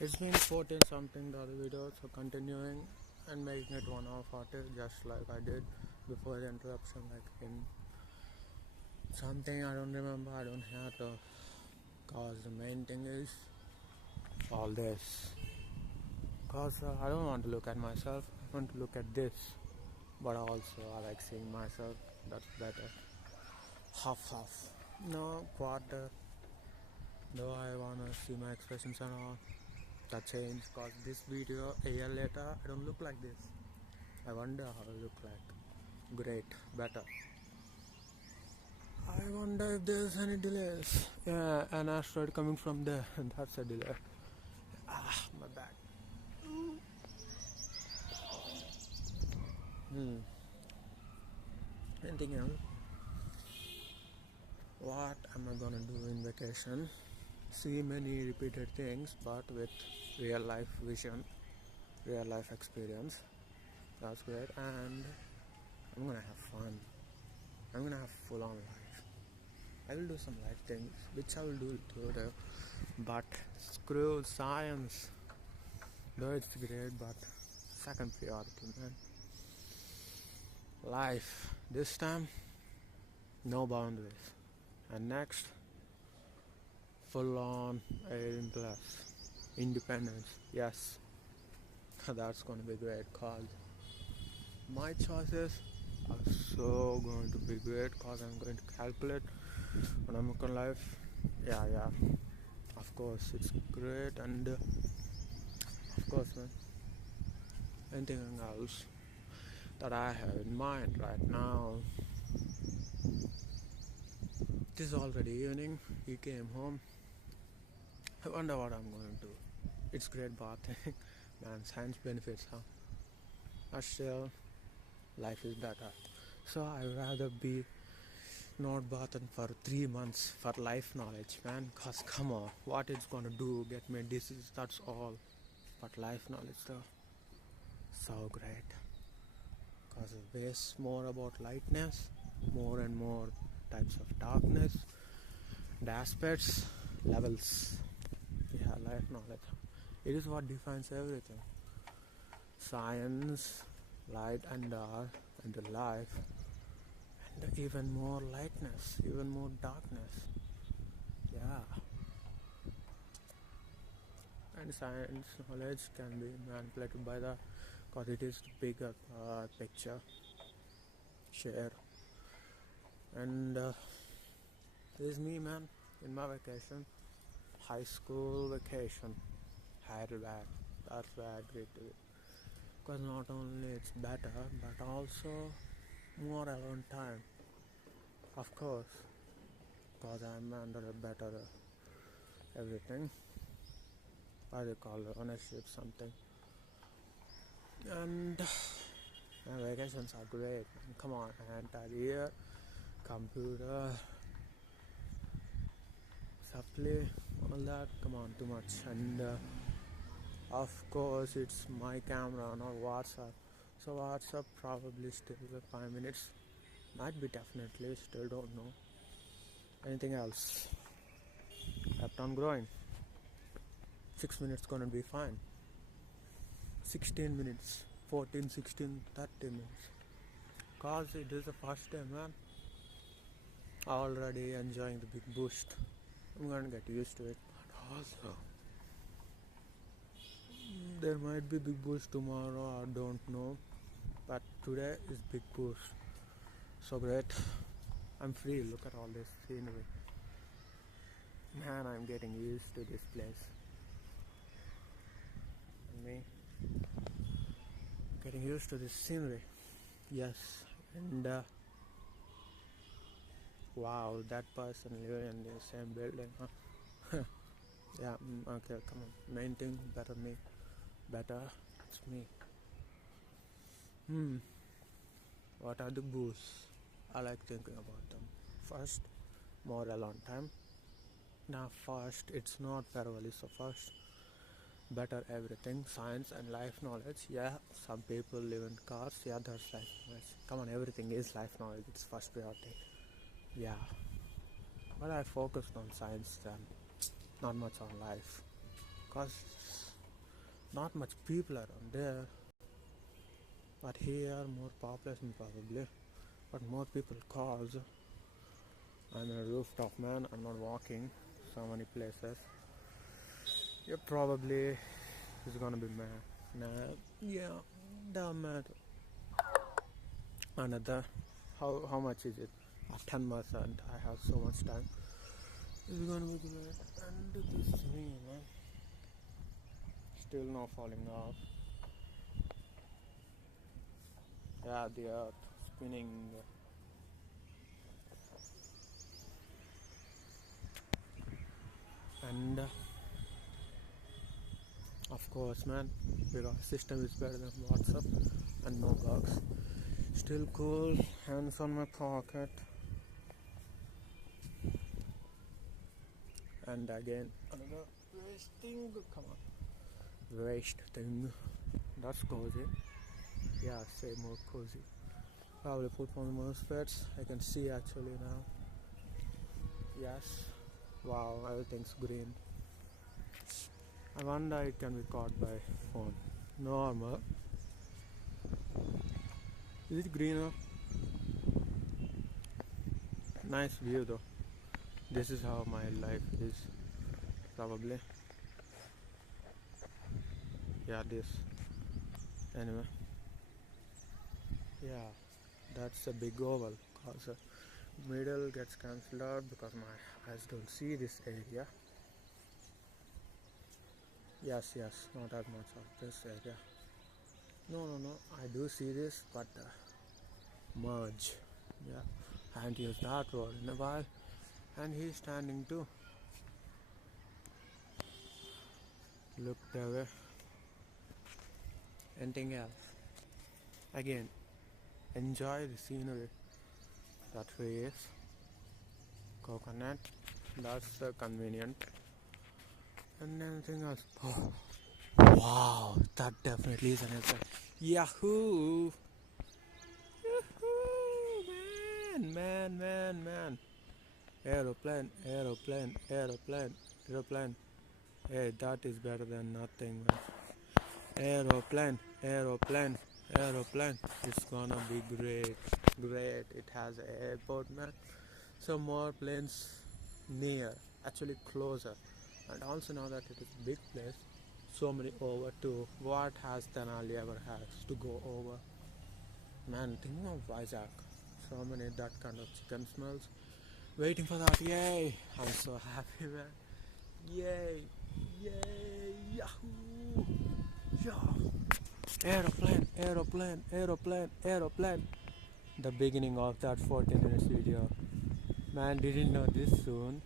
It's been 14 something the other video, so continuing and making it 1 hour 40 just like I did before the interruption, like in something I don't remember, I don't have to, cause the main thing is all this, cause I don't want to look at myself, I want to look at this, but also I like seeing myself, that's better, half, no quarter, though I wanna see my expressions and all, that change, cause this video a year later I don't look like this. I wonder how I look like. Great, better. I wonder if there's any delays. Yeah, an asteroid coming from there. That's a delay. My back. Anything else? What am I gonna do in vacation? See many repeated things, but with real life vision, real life experience. That's great, and I'm gonna have fun. I'm gonna have full on life. I will do some life things, which I will do today. But screw science. Though it's great, but second priority, man. Life. This time, no boundaries. And next, full on 18 plus. Independence. Yes. That's gonna be great, cause my choices are so going to be great, cause I'm going to calculate when I'm looking life. Yeah. Of course, it's great, and of course, man. Anything else that I have in mind right now? It is already evening. He came home. I wonder what I'm going to do. It's great bathing. Man, science benefits, huh? But still, life is better. So I'd rather be not bathing for 3 months for life knowledge, man. Cause come on, what it's gonna do? Get me disease, that's all. But life knowledge though, so great. Cause it based more about lightness, more and more types of darkness, the aspects, levels. Yeah, life knowledge. It is what defines everything. Science, light and dark, and the life, and even more lightness, even more darkness. Yeah. And science knowledge can be manipulated by the, cause it is the bigger picture, share. And this is me, man, in my vacation, high school vacation, Hyderabad. That's where I agreed to it. Because not only it's better, but also more alone time. Of course, because I'm under a better everything. What do you call it? Ownership, something. And my vacations are great. Come on, entire year, computer, supply, all that. Come on, too much. And of course, it's my camera, not WhatsApp. So WhatsApp probably still 5 minutes. Might be definitely, still don't know. Anything else? Kept on growing. 6 minutes gonna be fine. 16 minutes, 14, 16, 30 minutes. Cause it is the first time, man. Already enjoying the big boost. I'm gonna get used to it. But also, there might be big boost tomorrow, I don't know. But today is big boost. So great. I'm free. Look at all this scenery. Man, I'm getting used to this place. And me getting used to this scenery. Yes. And wow, that person living in the same building, huh? Yeah, okay, come on. Main thing, better me. Better, it's me. What are the boosts? I like thinking about them. First, more alone time. Now first, it's not parallel, so first, better everything, science and life knowledge. Yeah, some people live in cars, yeah, that's life knowledge. Come on, everything is life knowledge, it's first priority. Yeah, but I focused on science then, not much on life. cause not much people around there. But here more population probably, but more people cause I'm a rooftop man. I'm not walking so many places. Yeah, probably it's gonna be mad. Nah, yeah, damn mad. Another, how much is it? 10%. I have so much time. It's gonna be great. And this me, man, still not falling off. Yeah, the earth spinning. And of course, man, because system is better than WhatsApp and no bugs. Still cool. Hands on my pocket. And again, another waste thing. Come on, waste thing. That's cozy. Yeah, say more cozy. Probably put on more sweats. I can see actually now. Yes. Wow, everything's green. I wonder it can be caught by phone. Normal. Is it greener? Nice view though. This is how my life is. Probably. Yeah, this. Anyway. Yeah, that's a big oval. Cause middle gets cancelled out because my eyes don't see this area. Yes, not as much of this area. No, I do see this, but merge. Yeah, I haven't used that word in a while. And he's standing too. Look the way. Anything else? Again, enjoy the scenery. The trees, coconut. That's convenient. And anything else? Oh, wow, that definitely is an answer. Yahoo! Yahoo! Man. Aeroplane. Hey, that is better than nothing, man. Aeroplane. It's gonna be great. It has an airport, man. So more planes near, actually closer. And also now that it is a big place, so many over to what has Tenali ever has to go over. Man, thinking of Vizag, so many that kind of chicken smells. Waiting for that, yay! I'm so happy, man. Yay! Yahoo! Yeah! Aeroplane. The beginning of that 14 minutes video. Man, didn't know this soon.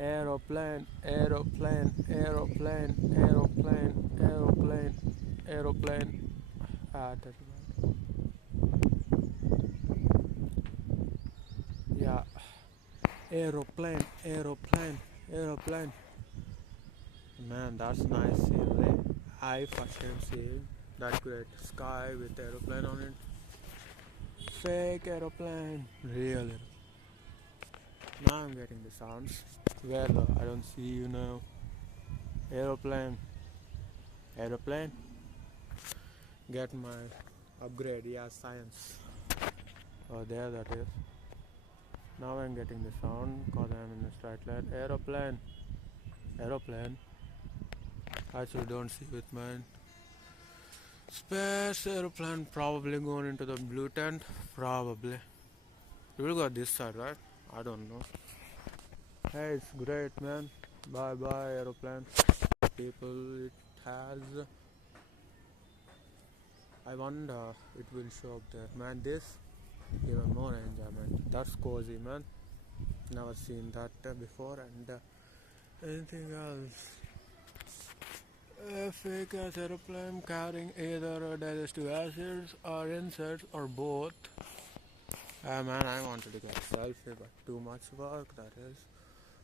Aeroplane. That's right. Yeah. Aeroplane. Man, that's nice scenery. I first time seeing that great sky with aeroplane on it. Fake aeroplane. Real aeroplane. Now I'm getting the sounds. Where though? I don't see you now. Aeroplane. Get my upgrade. Yeah, science. Oh, there that is. Now I'm getting the sound because I'm in a straight line. Aeroplane. Actually don't see with mine. Space aeroplane probably going into the blue tent. Probably. You will go this side, right? I don't know. Hey, it's great, man. Bye aeroplane. People it has. I wonder it will show up there. Man, this even more enjoyment. That's cozy, man. Never seen that before. And anything else? A fake ass aeroplane carrying either digestive acids or insects or both. Man, I wanted to get a selfie, but too much work. That is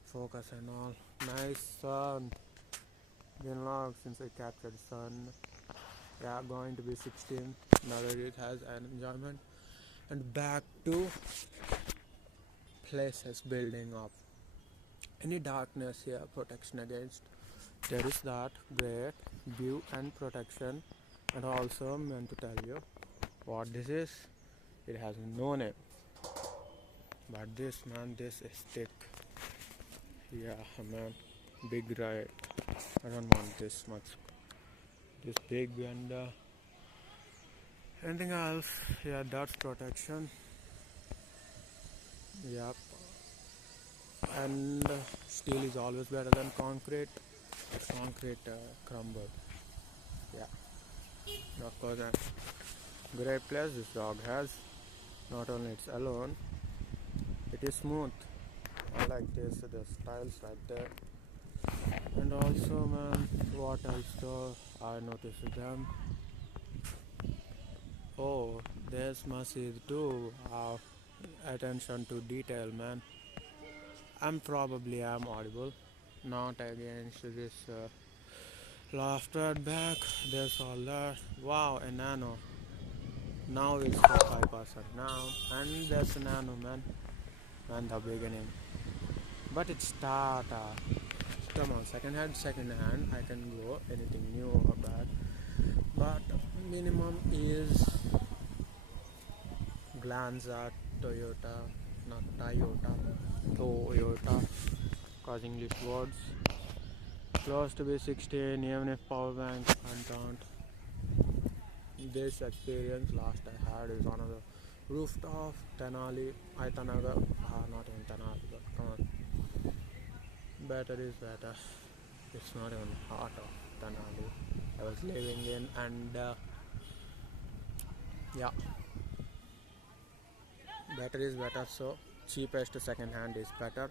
focus and all. Nice sun. Been long since I captured sun. Yeah, going to be 16. Now that it has an enjoyment. And back to places building up. Any darkness here, protection against There is that great view and protection, and also meant to tell you what this is. It has no name, but this man, this is thick. Yeah, man, big right. I don't want this much. This big and anything else? Yeah, that's protection. Yep, and steel is always better than concrete. Concrete crumble. Yeah, of course. Great place this dog has. Not only it's alone, it is smooth. I like this, the styles right there. And also, man, what else though? I noticed them. Oh, there's masjid too. Attention to detail, man. I'm audible. Not against this laughter back. There's all that. Wow, a nano. Now it's for 5% now. And there's a nano, man. And the beginning. But it's Tata. Come on, second hand, I can go anything new or bad. But minimum is Glanza Toyota, not Toyota, Toyota, cause English words. Close to be 16, even if power bank don't. This experience last I had is on a rooftop, Tenali, Aitanagar, not in Tenali, but come on. Better is better. It's not even heart of Tenali I was living in, and yeah, better is better. So cheapest second hand is better.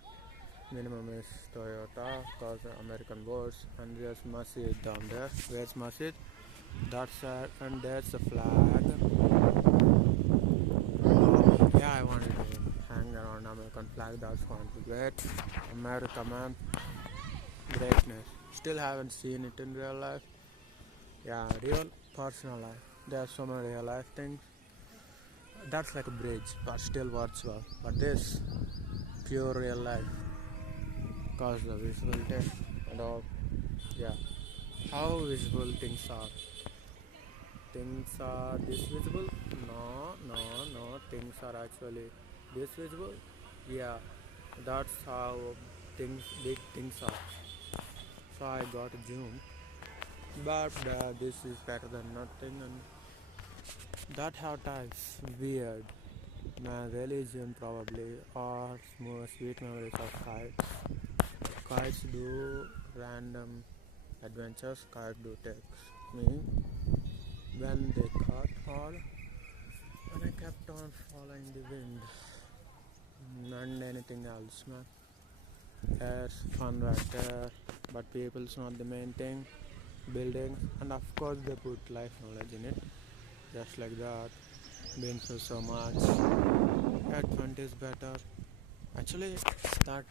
Minimum is Toyota, cause American boards, and there's masjid down there. Where's masjid? That's and there's the flag. Yeah, I wanted to hang around American flag. That's going to be great. America, man, greatness. Still haven't seen it in real life. Yeah, real personal life. There are so many real life things. That's like a bridge, but still virtual. But this pure real life, cause the visibility and all. Yeah, how visible things are. Things are this visible? No. Things are actually this visible. Yeah, that's how big things are. So I got a zoom, but this is better than nothing, and that how types weird. My religion probably, or more sweet memories of kites. Kites do random adventures. Kites do takes me when they caught hard, and I kept on following the wind. And anything else, man. There's fun right there, but people's not the main thing. Buildings, and of course they put life knowledge in it, just like that. Been through so much. At 20 is better. Actually, that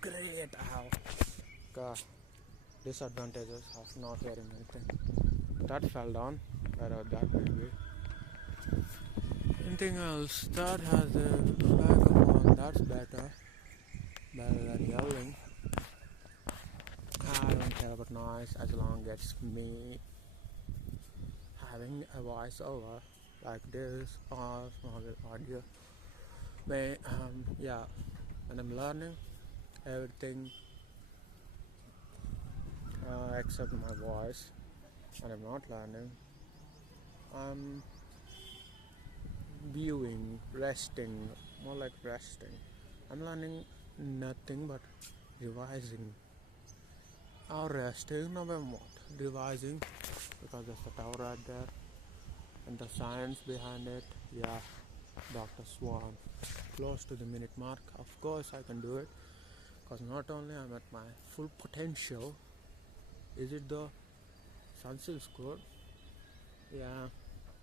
great. How? God, disadvantages of not hearing anything. That fell down. Wherever that may be. Anything else that has a microphone, that's better than yelling. I don't care about noise as long as it's me having a voiceover like this or small audio. Yeah, when I'm learning everything except my voice, and I'm not learning, I'm viewing, resting, more like resting. I'm learning nothing but revising. Or resting, no matter what. Revising, because there's a tower right there. And the science behind it, yeah, Dr. Swan. Close to the minute mark. Of course I can do it. Because not only I'm at my full potential, is it the sunset score? Yeah,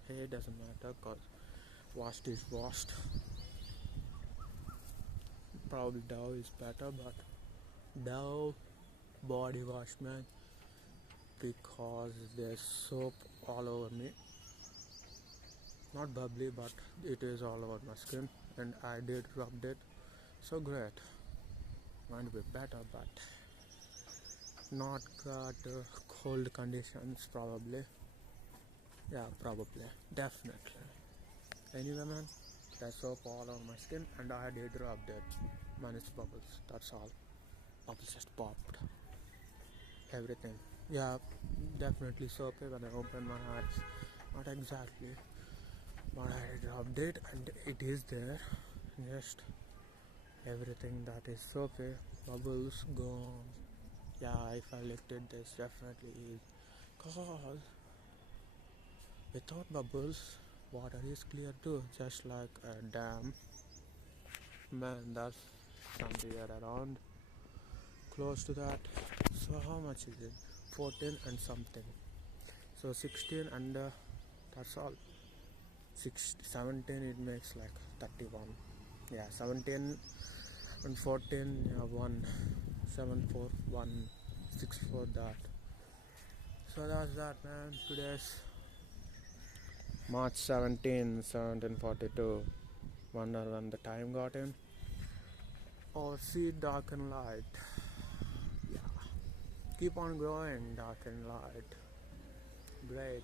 hey, it doesn't matter because vast is vast. Probably Dove is better, but Dove body wash, man, because there's soap all over me. Not bubbly, but it is all over my skin, and I did rubbed it. So great. Might be better, but not got cold conditions probably. Yeah, probably. Definitely. Anyway, man, that's soap all on my skin and I did rub that. Minus bubbles. That's all. Bubbles just popped. Everything. Yeah, definitely soapy when I open my eyes. Not exactly. But I did rubbed it and it is there. Just everything that is soapy. Bubbles gone. Yeah, if I lifted this definitely is. Cause without bubbles, water is clear too, just like a dam. Man, that's somewhere around close to that. So how much is it? 14 and something. So 16 and that's all. 17 it makes like 31. Yeah, 17 and 14. Yeah, 1 7 4 1 6 4 that. So that's that, man. Today's March 17, 1742. Wonder when the time got in. Or see dark and light. Yeah. Keep on growing, dark and light. Great.